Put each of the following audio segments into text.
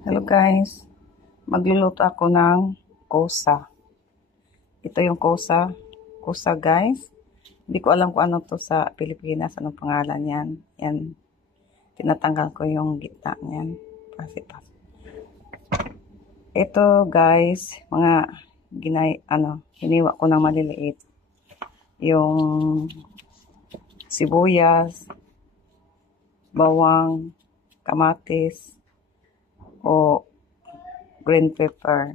Hello guys, magluluto ako ng kosa. Ito yung kosa. Kosa guys. Hindi ko alam kung ano to sa Pilipinas. Anong pangalan yan. Yan. Tinatanggal ko yung gitna niyan. Pasipas. Ito guys, mga hiniwa ko ng maliliit. Yung sibuyas, bawang, kamatis, o green pepper.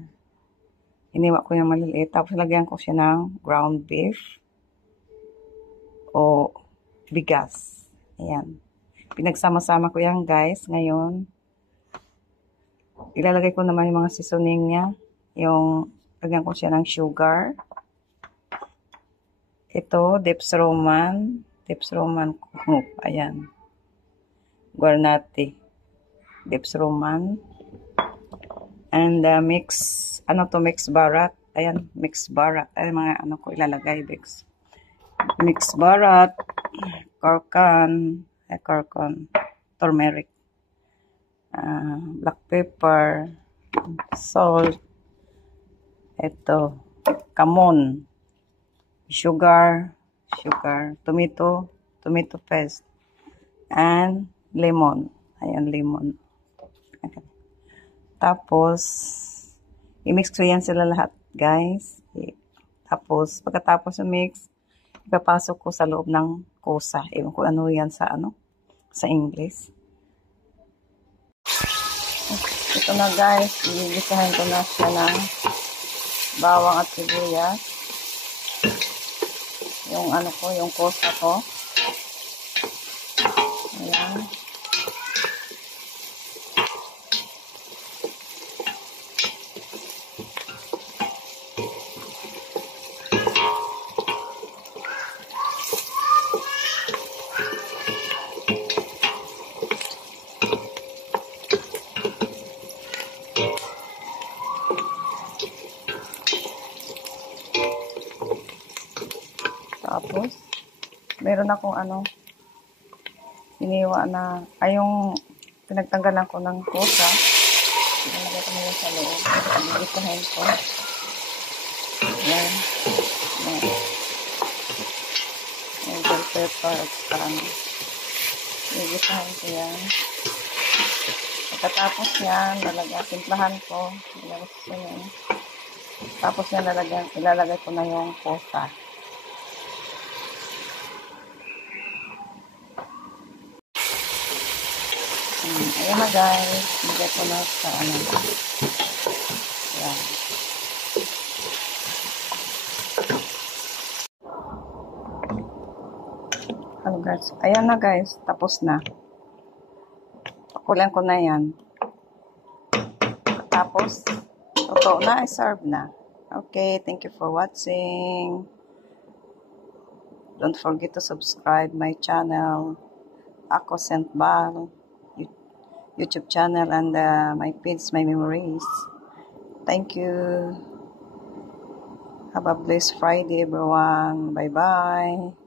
Hiniwa ko yung maliliit. Tapos lagyan ko siya ng ground beef o bigas. Ayan. Pinagsama-sama ko yan guys. Ngayon, ilalagay ko naman yung mga seasoning niya. Yung, lagyan ko siya ng sugar. Ito, Dips Roman. Dips Roman. Ayan. Guarnati. Dips Roman. And mix barat. Ayan, mix barat. Ayan mga ko ilalagay, mix barat, korkan, turmeric, black pepper, salt, ito, kamon, sugar, tomato paste, and lemon. Ayan, lemon. Tapos, i-mix ko yan sila lahat, guys. Tapos, pagkatapos i-mix, ipapasok ko sa loob ng kosa. Ewan ko ano yan sa English. Ito na guys, igigisahin ko na siya ng bawang at sibuyas. Yung kosa ko. Ayan. Tapos, meron akong hiniwa na, yung pinagtanggalan ko ng kosa. Nalagay ko na yun sa loob. Nagitahin ko. Ayan. Yung bell pepper at nagitahin ko yan. Pagkatapos yan, timplahan ko. Tapos yan, ilalagay ko na yung kosa. Ayan na guys, bigay ko na sa ayan. Hello guys, ayan na guys, tapos na. Pakulan ko na yan. Tapos, totoo na, i-serve na. Okay, thank you for watching. Don't forget to subscribe my channel, Ako Saint Bal YouTube channel, and my page, my memories. Thank you. Have a blessed Friday, everyone. Bye-bye.